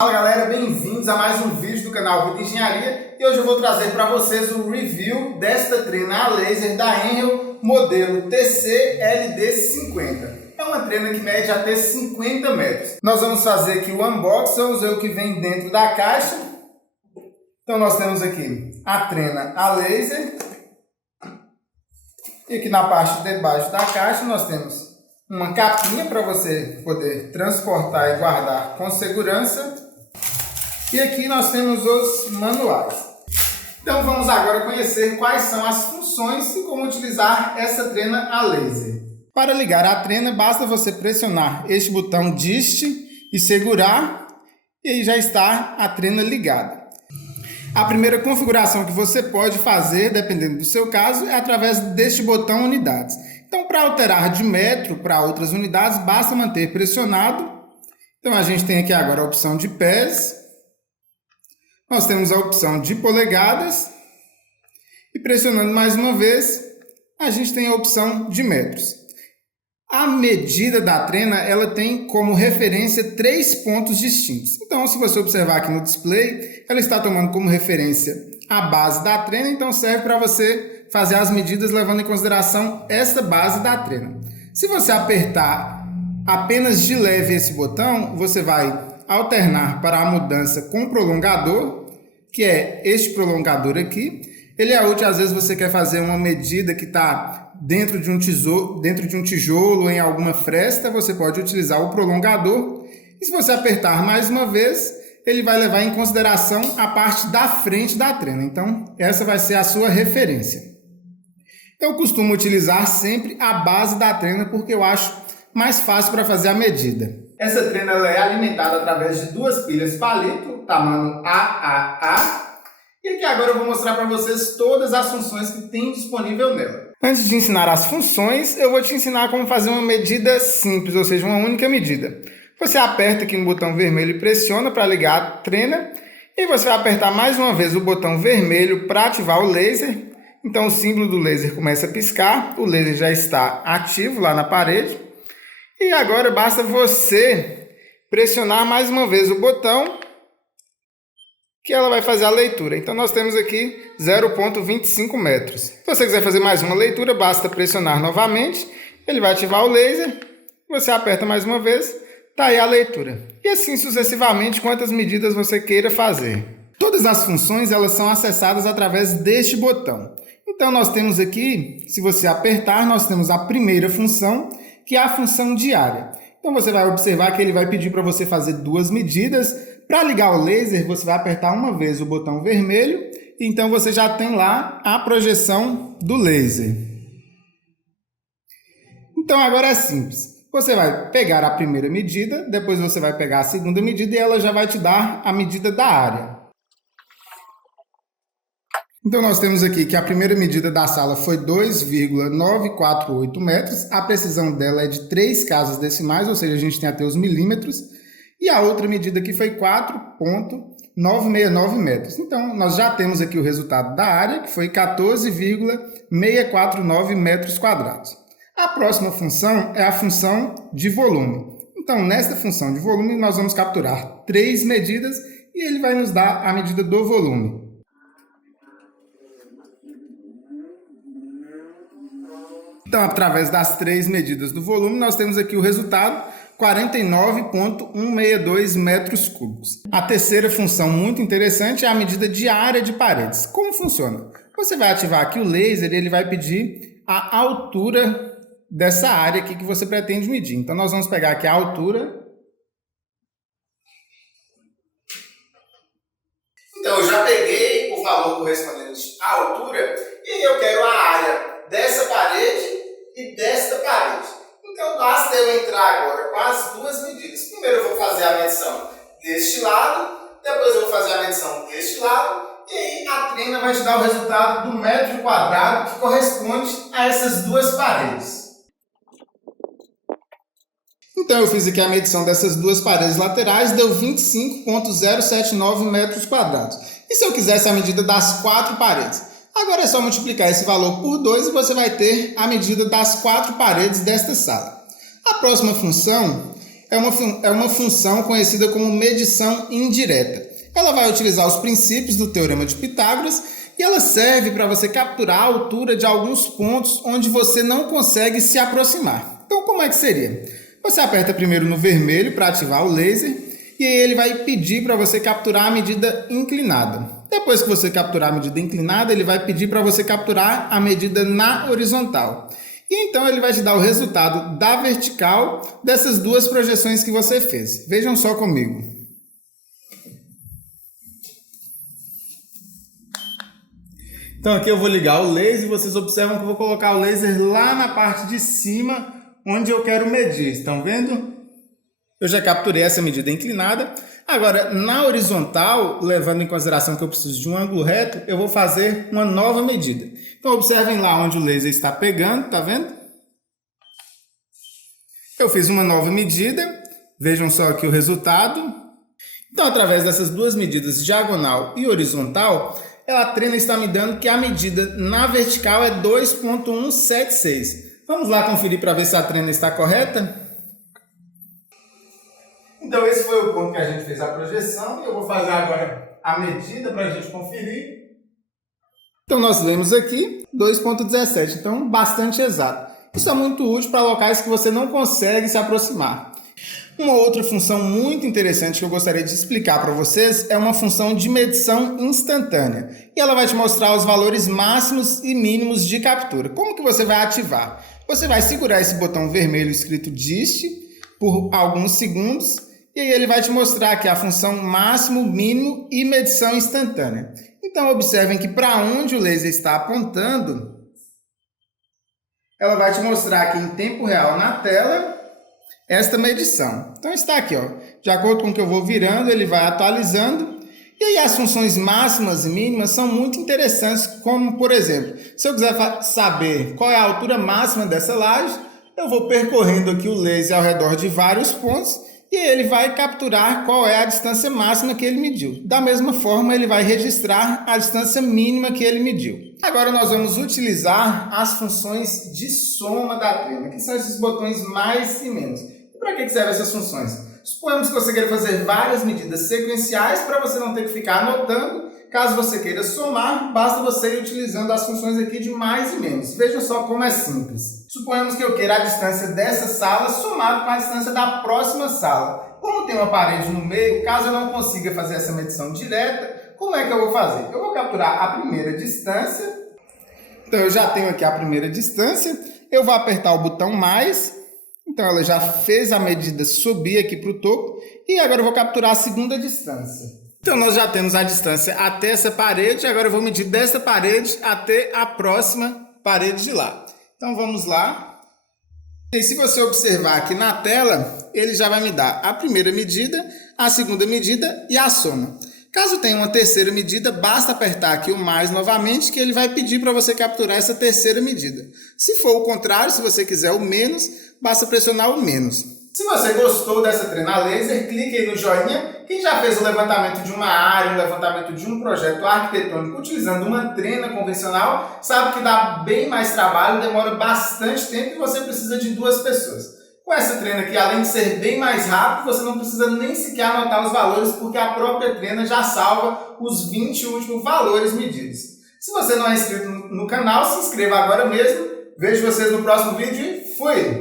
Fala galera, bem-vindos a mais um vídeo do canal Vida Engenharia e hoje eu vou trazer para vocês o review desta trena a laser da Enel modelo TC-LD50. É uma trena que mede até 50 metros. Nós vamos fazer aqui o unboxing, vamos ver o que vem dentro da caixa. Então nós temos aqui a trena a laser e aqui na parte de baixo da caixa nós temos uma capinha para você poder transportar e guardar com segurança. E aqui nós temos os manuais. Então vamos agora conhecer quais são as funções e como utilizar essa trena a laser. Para ligar a trena, basta você pressionar este botão dist e segurar, e aí já está a trena ligada. A primeira configuração que você pode fazer, dependendo do seu caso, é através deste botão unidades. Então, para alterar de metro para outras unidades, basta manter pressionado. Então a gente tem aqui agora a opção de pés. Nós temos a opção de polegadas e pressionando mais uma vez, a gente tem a opção de metros. A medida da trena, ela tem como referência 3 pontos distintos. Então, se você observar aqui no display, ela está tomando como referência a base da trena, então serve para você fazer as medidas levando em consideração essa base da trena. Se você apertar apenas de leve esse botão, você vai alternar para a mudança com prolongador, que é este prolongador aqui. Ele é útil, às vezes você quer fazer uma medida que está dentro de um tijolo ou em alguma fresta, você pode utilizar o prolongador. E se você apertar mais uma vez, ele vai levar em consideração a parte da frente da trena. Então, essa vai ser a sua referência. Eu costumo utilizar sempre a base da trena porque eu acho mais fácil para fazer a medida. Essa trena ela é alimentada através de 2 pilhas palito, tamanho AAA. E aqui agora eu vou mostrar para vocês todas as funções que tem disponível nela. Antes de ensinar as funções, eu vou te ensinar como fazer uma medida simples, ou seja, uma única medida. Você aperta aqui no botão vermelho e pressiona para ligar a trena. E você vai apertar mais uma vez o botão vermelho para ativar o laser. Então o símbolo do laser começa a piscar, o laser já está ativo lá na parede. E agora basta você pressionar mais uma vez o botão que ela vai fazer a leitura. Então nós temos aqui 0,25 metros. Se você quiser fazer mais uma leitura, basta pressionar novamente. Ele vai ativar o laser. Você aperta mais uma vez, está aí a leitura. E assim sucessivamente, quantas medidas você queira fazer. Todas as funções elas são acessadas através deste botão. Então nós temos aqui, se você apertar, nós temos a primeira função, que é a função de área. Então você vai observar que ele vai pedir para você fazer 2 medidas. Para ligar o laser, você vai apertar uma vez o botão vermelho, então você já tem lá a projeção do laser. Então agora é simples. Você vai pegar a primeira medida, depois você vai pegar a segunda medida e ela já vai te dar a medida da área. Então nós temos aqui que a primeira medida da sala foi 2,948 metros, a precisão dela é de 3 casas decimais, ou seja, a gente tem até os milímetros, e a outra medida aqui foi 4,969 metros. Então nós já temos aqui o resultado da área, que foi 14,649 metros quadrados. A próxima função é a função de volume. Então nesta função de volume nós vamos capturar 3 medidas e ele vai nos dar a medida do volume. Então, através das 3 medidas do volume, nós temos aqui o resultado, 49,162 metros cúbicos. A terceira função muito interessante é a medida de área de paredes. Como funciona? Você vai ativar aqui o laser e ele vai pedir a altura dessa área aqui que você pretende medir. Então, nós vamos pegar aqui a altura. Então, eu já peguei o valor correspondente à altura e eu quero a área dessa parede e desta parede. Então basta eu entrar agora com as 2 medidas. Primeiro eu vou fazer a medição deste lado, depois eu vou fazer a medição deste lado, e aí a trena vai te dar o resultado do metro quadrado que corresponde a essas 2 paredes. Então eu fiz aqui a medição dessas 2 paredes laterais, deu 25,079 metros quadrados. E se eu quisesse a medida das 4 paredes? Agora é só multiplicar esse valor por 2 e você vai ter a medida das 4 paredes desta sala. A próxima função é uma função conhecida como medição indireta. Ela vai utilizar os princípios do Teorema de Pitágoras e ela serve para você capturar a altura de alguns pontos onde você não consegue se aproximar. Então, como é que seria? Você aperta primeiro no vermelho para ativar o laser e aí ele vai pedir para você capturar a medida inclinada. Depois que você capturar a medida inclinada, ele vai pedir para você capturar a medida na horizontal. E então ele vai te dar o resultado da vertical dessas duas projeções que você fez. Vejam só comigo. Então aqui eu vou ligar o laser e vocês observam que eu vou colocar o laser lá na parte de cima, onde eu quero medir. Estão vendo? Eu já capturei essa medida inclinada. Agora, na horizontal, levando em consideração que eu preciso de um ângulo reto, eu vou fazer uma nova medida. Então observem lá onde o laser está pegando, tá vendo? Eu fiz uma nova medida. Vejam só aqui o resultado. Então, através dessas duas medidas, diagonal e horizontal, a trena está me dando que a medida na vertical é 2,176. Vamos lá conferir para ver se a trena está correta? Então esse foi o ponto que a gente fez a projeção e eu vou fazer agora a medida para a gente conferir. Então nós lemos aqui 2,17, então bastante exato. Isso é muito útil para locais que você não consegue se aproximar. Uma outra função muito interessante que eu gostaria de explicar para vocês é uma função de medição instantânea. E ela vai te mostrar os valores máximos e mínimos de captura. Como que você vai ativar? Você vai segurar esse botão vermelho escrito Dist por alguns segundos e aí ele vai te mostrar aqui a função máximo, mínimo e medição instantânea. Então observem que para onde o laser está apontando, ela vai te mostrar aqui em tempo real na tela esta medição. Então está aqui, ó. De acordo com o que eu vou virando, ele vai atualizando. E aí as funções máximas e mínimas são muito interessantes, como por exemplo, se eu quiser saber qual é a altura máxima dessa laje, eu vou percorrendo aqui o laser ao redor de vários pontos e ele vai capturar qual é a distância máxima que ele mediu. Da mesma forma, ele vai registrar a distância mínima que ele mediu. Agora nós vamos utilizar as funções de soma da trena, que são esses botões mais e menos. E para que servem essas funções? Suponhamos que você queira fazer várias medidas sequenciais para você não ter que ficar anotando. Caso você queira somar, basta você ir utilizando as funções aqui de mais e menos. Veja só como é simples. Suponhamos que eu queira a distância dessa sala somado com a distância da próxima sala. Como tem uma parede no meio, caso eu não consiga fazer essa medição direta, como é que eu vou fazer? Eu vou capturar a primeira distância. Então eu já tenho aqui a primeira distância. Eu vou apertar o botão mais. Então ela já fez a medida subir aqui para o topo. E agora eu vou capturar a segunda distância. Então nós já temos a distância até essa parede. Agora eu vou medir dessa parede até a próxima parede de lá. Então vamos lá. E se você observar aqui na tela, ele já vai me dar a primeira medida, a segunda medida e a soma. Caso tenha uma terceira medida, basta apertar aqui o mais novamente, que ele vai pedir para você capturar essa terceira medida. Se for o contrário, se você quiser o menos, basta pressionar o menos. Se você gostou dessa trena laser, clique aí no joinha. Quem já fez o levantamento de uma área, o levantamento de um projeto arquitetônico utilizando uma trena convencional, sabe que dá bem mais trabalho, demora bastante tempo e você precisa de duas pessoas. Com essa trena aqui, além de ser bem mais rápido, você não precisa nem sequer anotar os valores, porque a própria trena já salva os 20 últimos valores medidos. Se você não é inscrito no canal, se inscreva agora mesmo. Vejo vocês no próximo vídeo e fui!